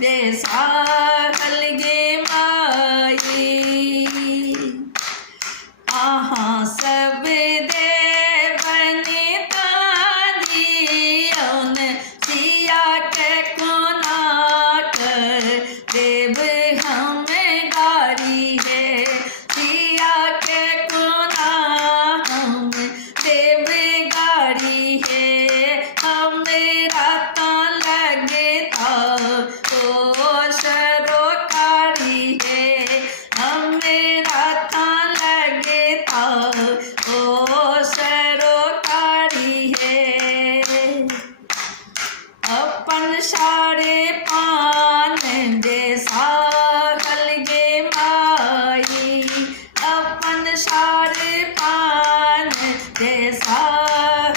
जैसा हलगे माई आहा सब देवन ताजियन सिया के कोनाट देव हम गारी है सिया के कोना हम देव गारी है हमेरा तो लगता ओ सरोकारी है हमेरा तो लगता ओ सरोकारी है अपन सारे पान जैसा हलगे माई अपन सारे पान जैसा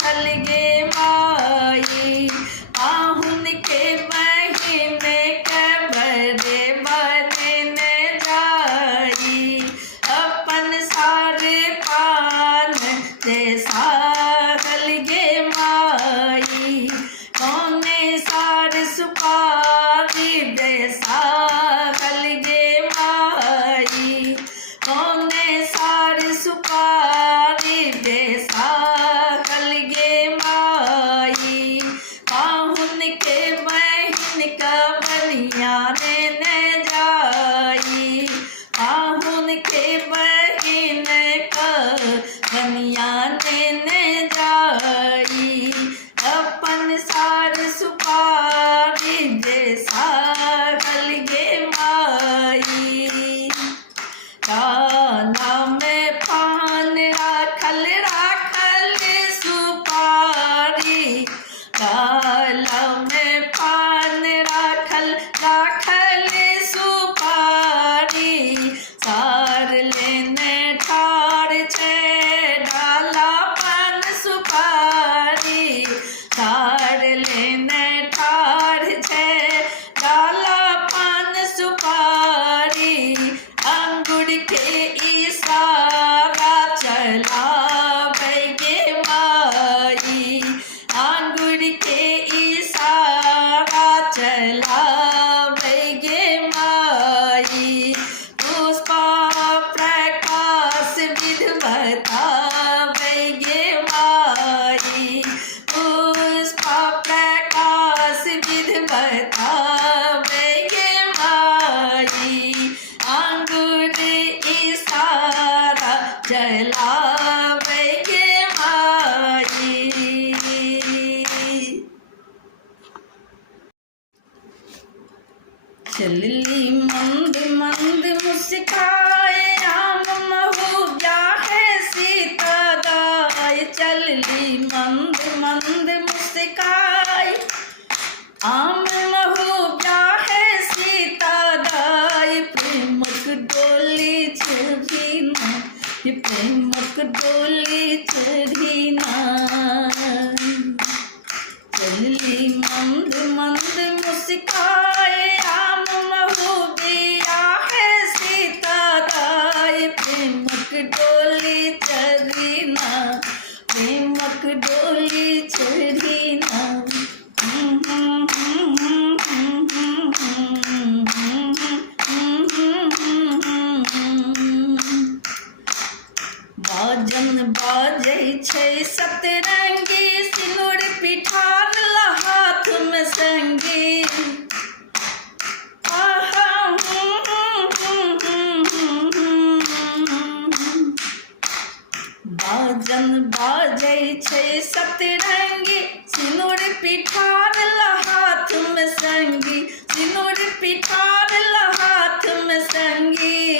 हलगे माई पाहुन के महीने कबरे बनने जाई अपन सारे पान जैसा हलगे माई कौने सार सुपारी जैसा हलगे माई कौने सार सुपारी जैसा हलगे माई पाहुन के बहन का बनिया न जाई पाहुन के बहन का बनिया न जाई अपन सार सुपारी जैसा हलगे माई काला में पान राखल राखल सुपारी काला में पान राखल राखल सुपारी सार लेने ठार छे डाला पान सुपारी सार लेने ठार छे डाला पान सुपारी अंगूर के इशारा चलावे गे माई अंगूर के इशारा चलावे गे माई पुष्पा प्रकाश विध बतावे गे माई पुष्पा प्रकाश विध बतावे गे माई अंगूर इशारा चलावे गे माई चलली मंद मंद मुस्काए राम महू ब्याहे सीता गाय चलली मंद मंद मुस्काए आम महू ब्याहे सीता गाय प्रेमक डोली चढ़ी ना प्रेमक डोली चढ़ी ना चलली मंद मंद मुस्काए आम महू ब्याहे सीता गाय प्रेमक डोली चढ़ी ना प्रेमक डोली चढ़ी ना बाजन बाजै छै सतरंगी सिनुर पिठार हाथ में संगी बाजन बाजै छै सतरंगी सिनुर पिठार हाथ में संगी सिनुर पिठार हाथ में संगी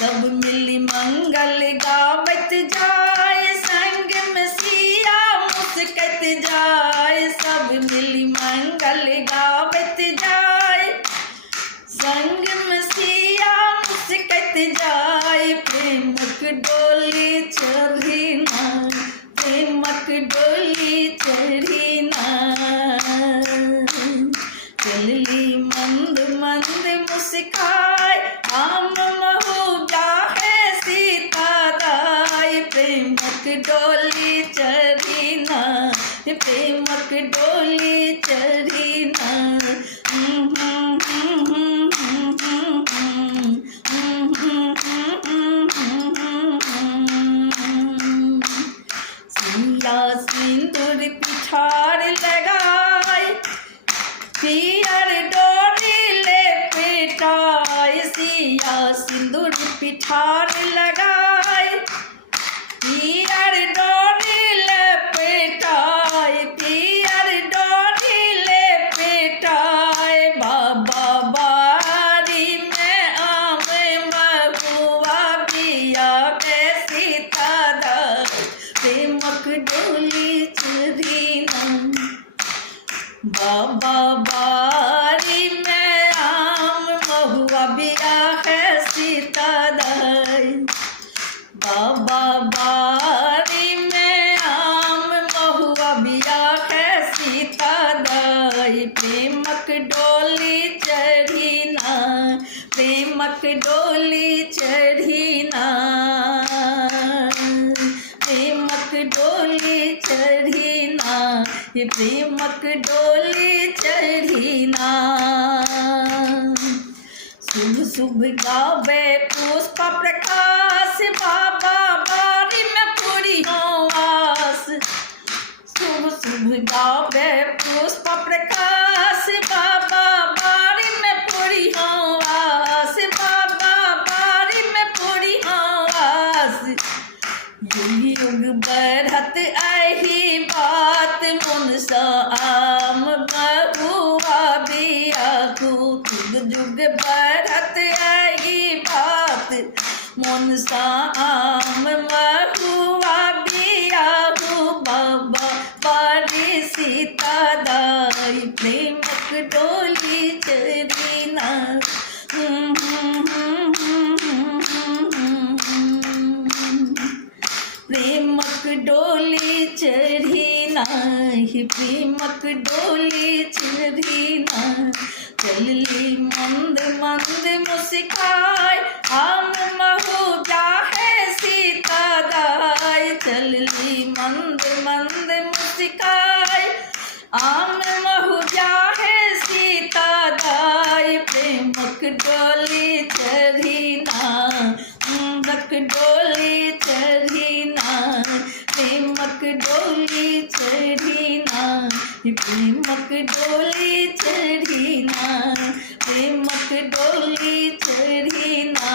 सब मिली मंगल गावत जाए संग में सिया मुस्कत जाए सब मिली मंगल गावत जाए संग में सिया मुस्कत जाए प्रेमक डोली चढ़ी ना प्रेमक डोली चढ़ी ना चलली मंद मंद मुस्काए आम महू ब्याहे सीता गाय प्रेमक डोली चढ़ी ना प्रेमक डोली चढ़ी ना पियर डोरी ले पेटाय सिया सिंदूर पिठार लगाए पियर डोरी ले पेटाय पियर डोरी ले पेटाय बाबा बारी में आवे महुआ बिया के सीता प्रेमक डोली चढ़ीना बाबा बारी में आम महुआ बिया है सीता दाई बाबा बारी में आम महुआ बिया है सीता दाई प्रेमक डोली चढ़ीना प्रेमक डोली चढ़ीना प्रेमक डोली चढ़ीना ये प्रेमक डोली चढ़ीना शुभ शुभ गावे पुष्प प्रकाश बाबा बारी में पूरी हो आस शुभ शुभ गावे पुष्प प्रकाश बाबा बारी में पूरी हो आस बाबा बारी में पूरी हो आस युग युग बढ़त आही बात मन सा आम महुआ बिया युग युग बढ़त आही बात मन सा आम महुआ बिया बाबा बारी सीता दाई प्रेमक डोली चढ़ीना प्रेमक डोली चढ़ीना प्रेमक डोली चढ़ीना चलली मंद मंद मुस्काय आम महुआ है सीता दाई चलली मंद मंद मुस्काय आम महुआ है सीता दाई प्रेमक डोली चढ़ीना प्रेमक डोली चढ़ीना प्रेमक डोली चढ़ीना प्रेमक डोली चढ़ीना प्रेमक डोली चढ़ीना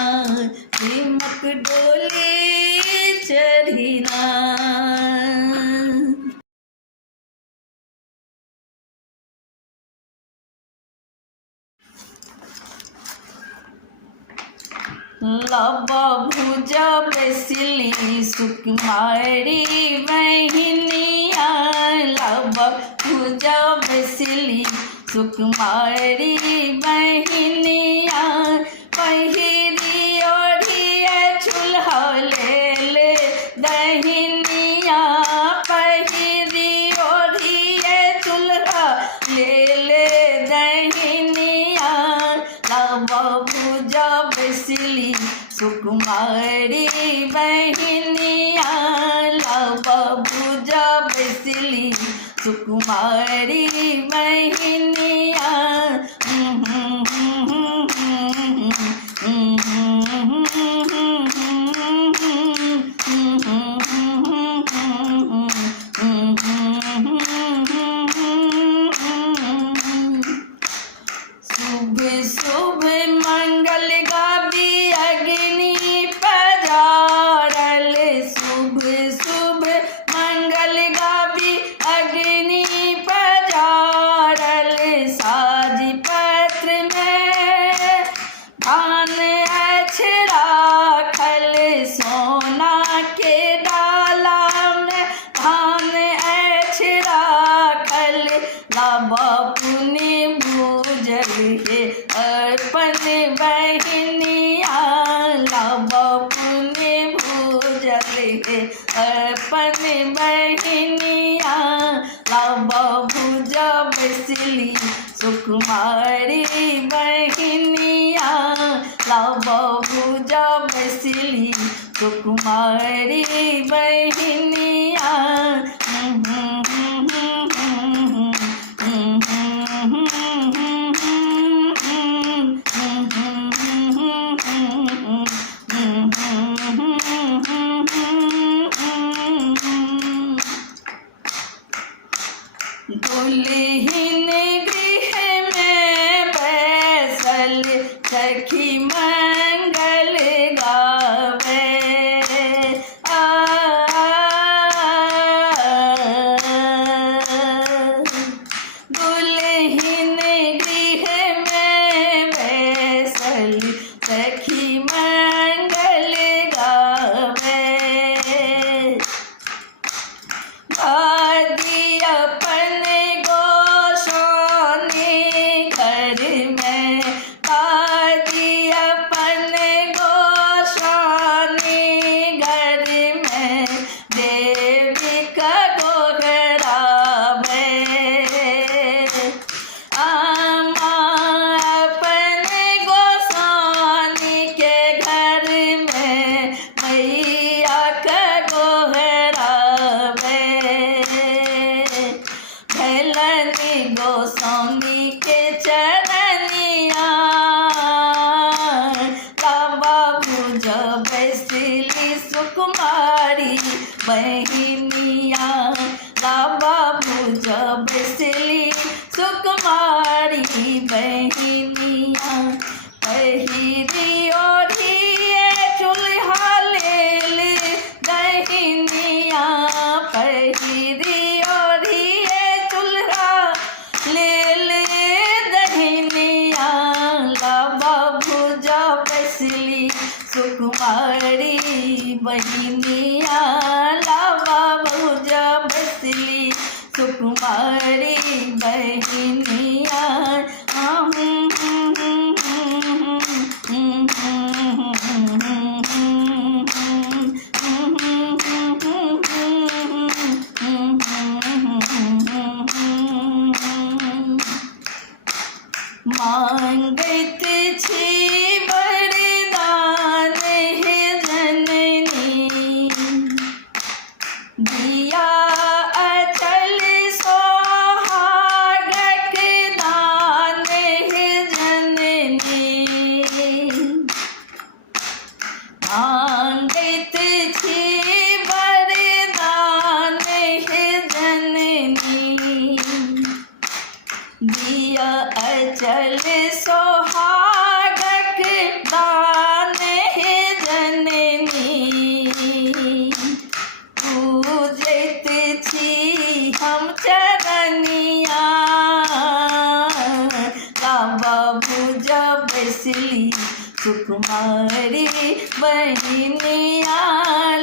प्रेमक डोली चढ़ीना। लबा भुजा बेसिली सुकुमारी बहनिया लबा भुजा बेसिली सुकुमारी बहनिया पहिरी ओढ़िए चूल्हा ले दहनिया पहिरी ओढ़िए चूल्हा ले दहनिया लबा भुजा बेसिली सुकुमारी बहनिया लबा भुजा बेसिली सुकुमारी बहनिया शुभ शुभ मंगल गाबी अग्नि पजारल शुभ शुभ मंगल गाबी अग्नि पजारल साज पत्र में धान अछड़ा खल सोना के डाला में धान अछड़ा खल लाबा पुनि भूजल है अर्पण बहनिया लाबा पुनि भूजल है अर्पण बहनिया लाबा भुजा बेसिली सुकुमारी बहनिया लाबा भुजा बेसिली सुकुमारी बहनिया दुल्हन गृह बहिनिया लाबा भुजा बसली सुकुमारी बहिनिया पहिरी ओढ़िए चूल्हा ले ले दहिनिया पहिरी ओढ़िए चूल्हा ले ले दहिनिया लाबा भुजा बसली सुकुमारी बहिनिया लाबा भुजा बसली सुकुमारी बहिनिया मांगत छी वरदान हे जननी दिया अचल सोहागक दान हे जननी मांगत छी वरदान हे जननी दिया अचल सोहागक दान हे जननी पूजत छी हम चरनिया लाबा भुजा बसली सुकुमारी बहिनिया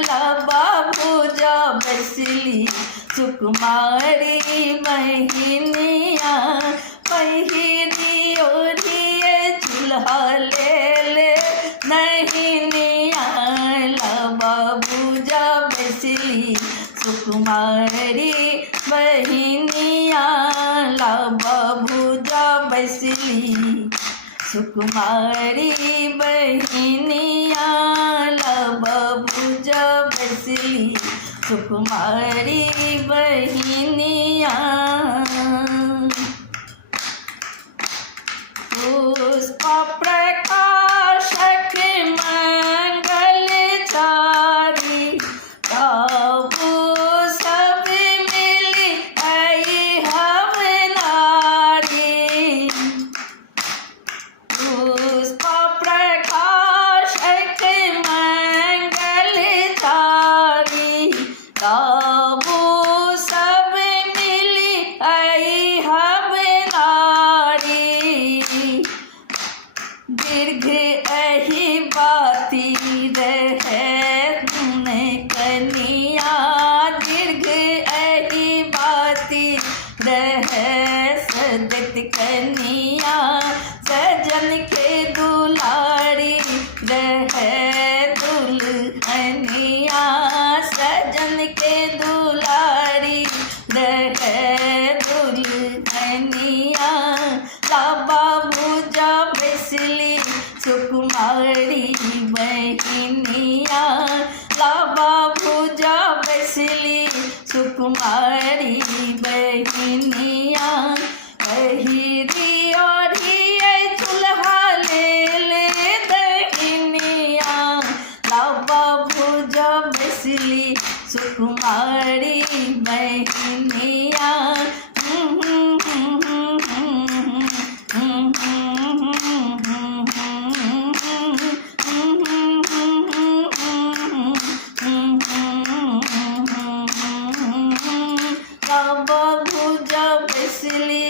लाबा भुजा बसली सुकुमारी बहिनिया पहिरी ओढ़िए चूल्हा ले ले नहिनिया लाबा भुजा बसली सुकुमारी बहिनिया लाबा भुजा बसली सुकुमारी बहिनिया लाबा भुजा बसली सुकुमारी बहिनिया पुष्प प्रकाशक मंगल चारी प्रभु सब मिली आई हम नारी पुष्प प्रकाशक मंगल चारी प्रभु सब मिली आई हम नारी दीर्घ अहि बाती रहे कनिया दीर्घ अहि बाती रहे सदत कनिया सजन के दुलारी रहे दुल्हनिया सजन के दुलारी रहे दुल्हनिया लाबा भुजा बसली सुकुमारी बहिनिया लाबा भुजा बसली सुकुमारी बहिनिया पहिरी ओढ़िए चूल्हा ले ले दहिनिया लाबा भुजा बसली सुकुमारी बहिनिया लाबा भुजा बसली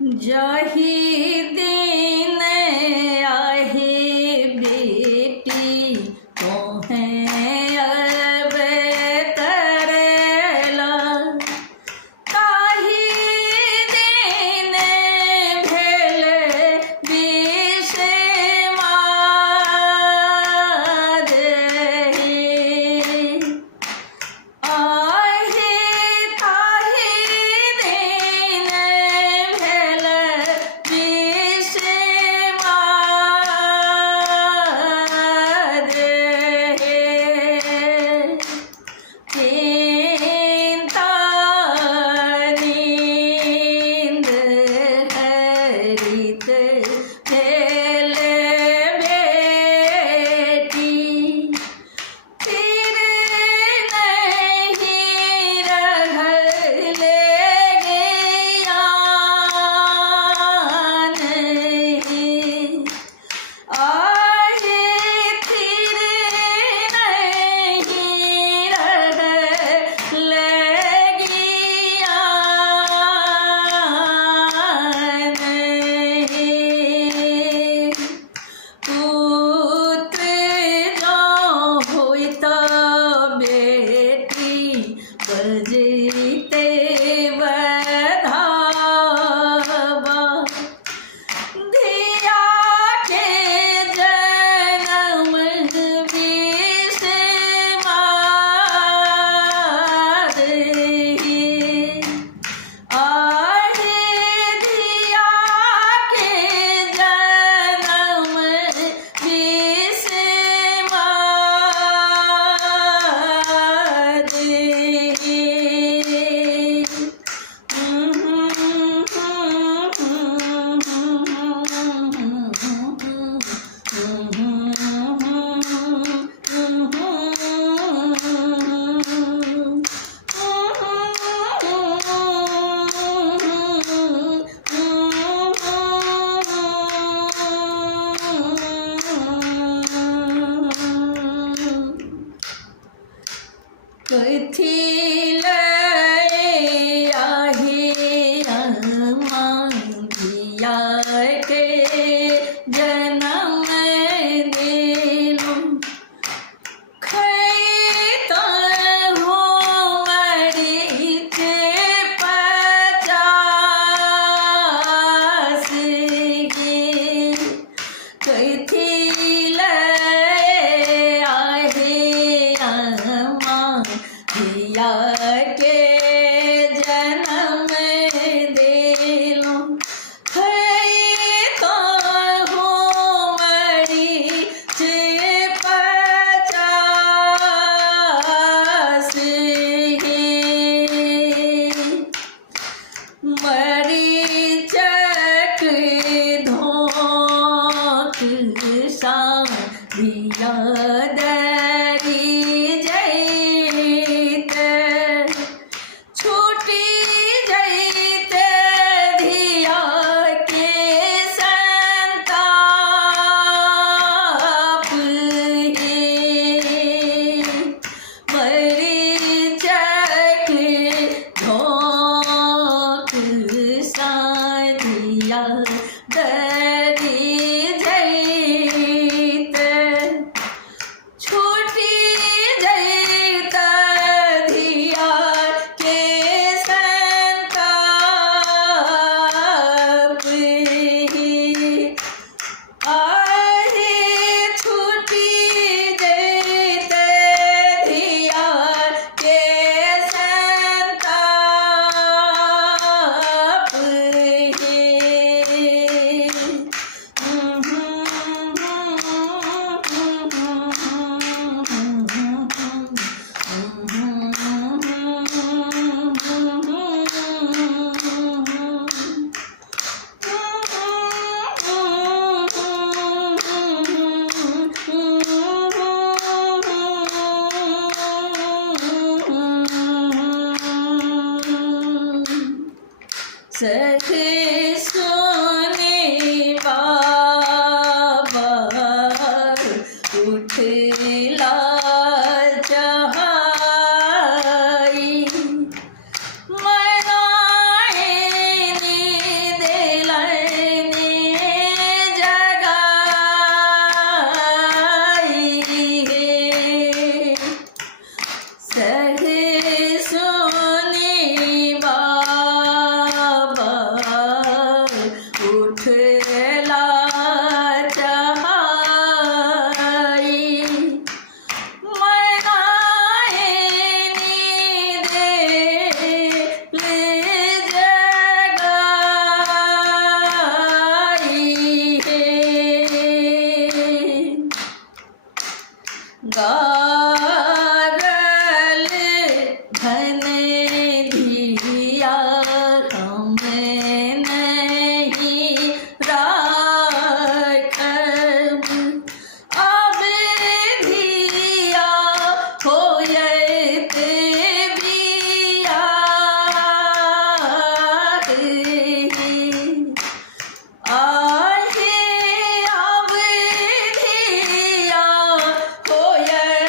जाही दिन आही बेटी तोहें अब तरला ताही दिन भेल विष कथी लय आहे धिया के जन्म दिलु खैता हो मरीच 50 गे कथी लय आहे धिया के जन्म दिलु खैता हो मरीच 50 गे मरीचक धोख सा धिया दरी जैत छूटी जैत धिया के संताप हे मरीचक धोख सा धिया दरी जैत छूटी जैत धिया के संताप हे आहे छूटी जैत धिया के संताप हे सखी सोने बाबा उठला चहाई मनाएनी दिलने जगाई हे सहे सोने बाबा उठला चहाई मनाएनी दिल जगाई हे गागल धन धिया हम नहीं राखब अब धिया होयत बिया आहे अब धिया होयत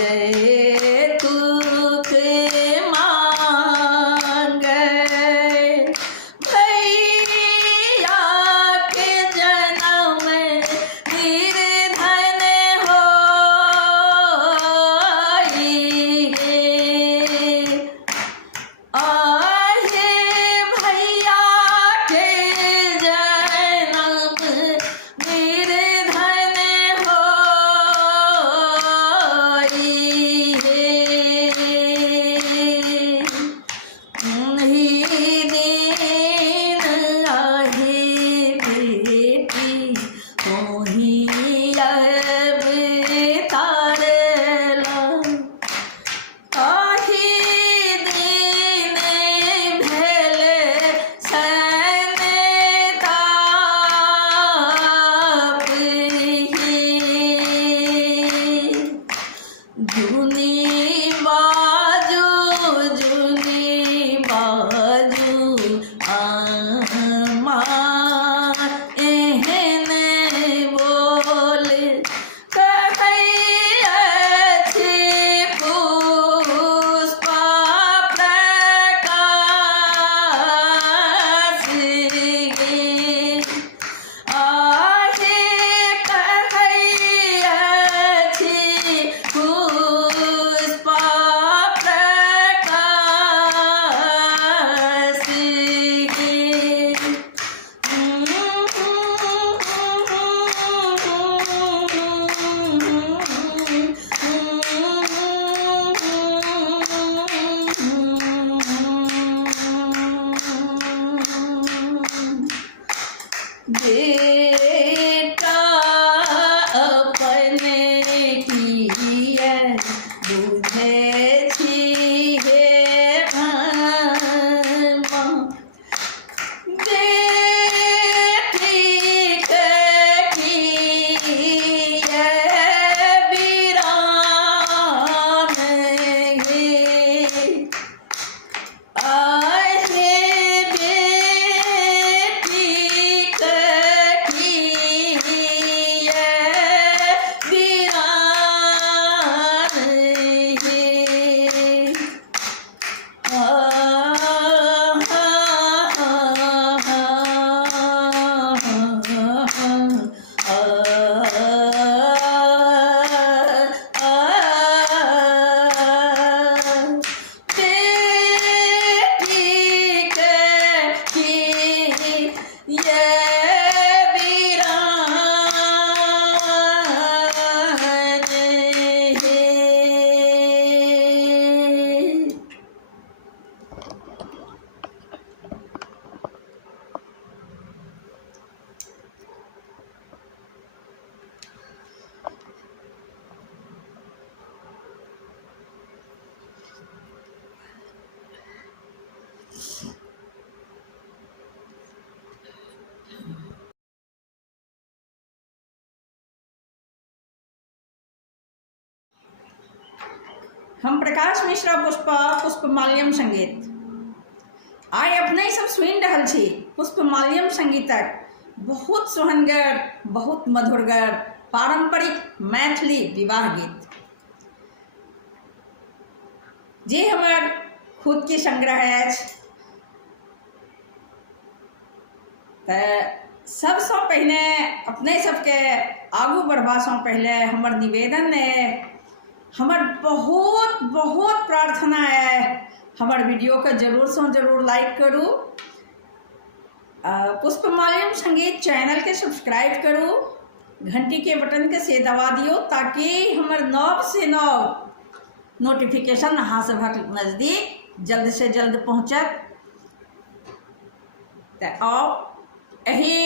जय तुख मांगे भैया के जन्म निर्धन होई आहे भैया के जन्म निर्धन होई उन्हीं दिन आहे बेटी तोही अब तारला आही दिन भेल सनताप जुनी बाजू आमा एहन बोल कहैछि पुष्पा प्रकाश गे आहे कहैछि पुष्पा प्रकाश गे बेटा अपने किए बुझे छी हे भामा बेटी के किए बिरान गे आहे बेटी के किए बिरान गे हम प्रकाश मिश्रा पुष्पमाल्यम संगीत आइ अपने सब सुनि रहल छी पुष्पमाल्यम संगीतक बहुत सुहनगर बहुत मधुरगर पारंपरिक मैथिली विवाह गीत जे हमर खुद के संग्रह अछि सबसँ पहिने अपने सबके आगू बढ़बासँ पहले हमर निवेदन है हमर बहुत बहुत प्रार्थना है हमर वीडियो के जरूर से जरूर लाइक करू पुष्पमाल्यम संगीत चैनल के सब्सक्राइब करू घंटी के बटन के से दबा दियो ताकि हमर नव से नव नोटिफिकेशन अहाँ सभक नजदीक जल्द से जल्द पहुँचत। तऽ आओ एही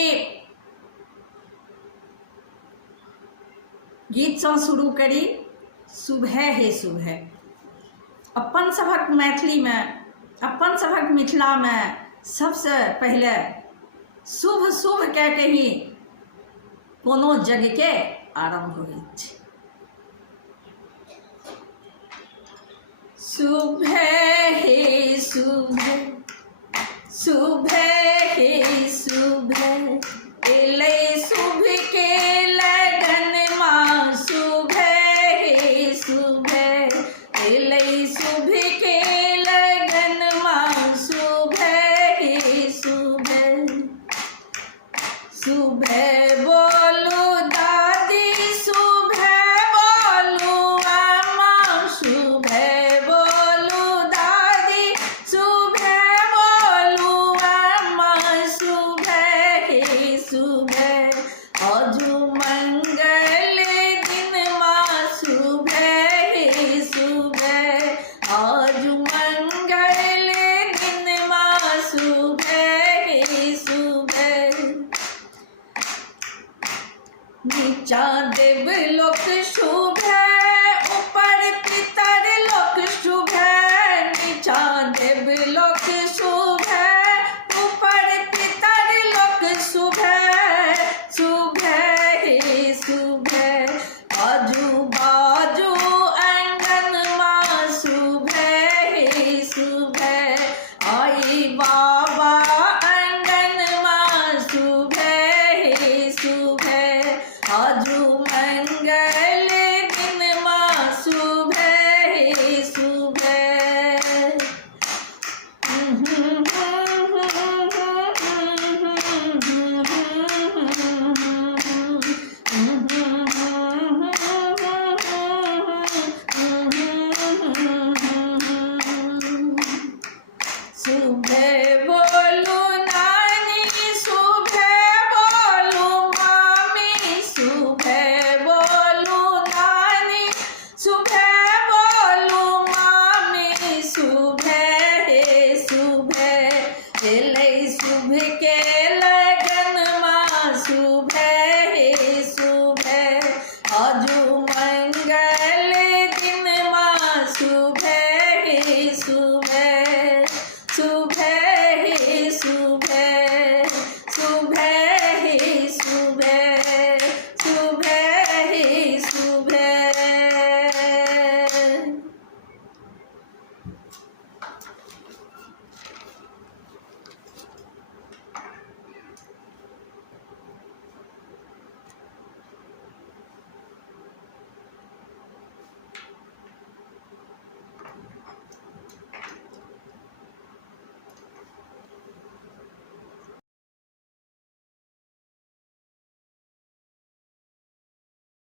गीत से शुरू करी सुबह हे सुबह। अपन सभक मैथिली में अपन सभक मिथिला में सबसे पहले शुभ शुभ कह के ही कोनो जग के आरंभ होइत छै। सुबह हे सुबह सुबह हे सुबह एले शुभ के लगन माँ सुबह हे सुबह शुभ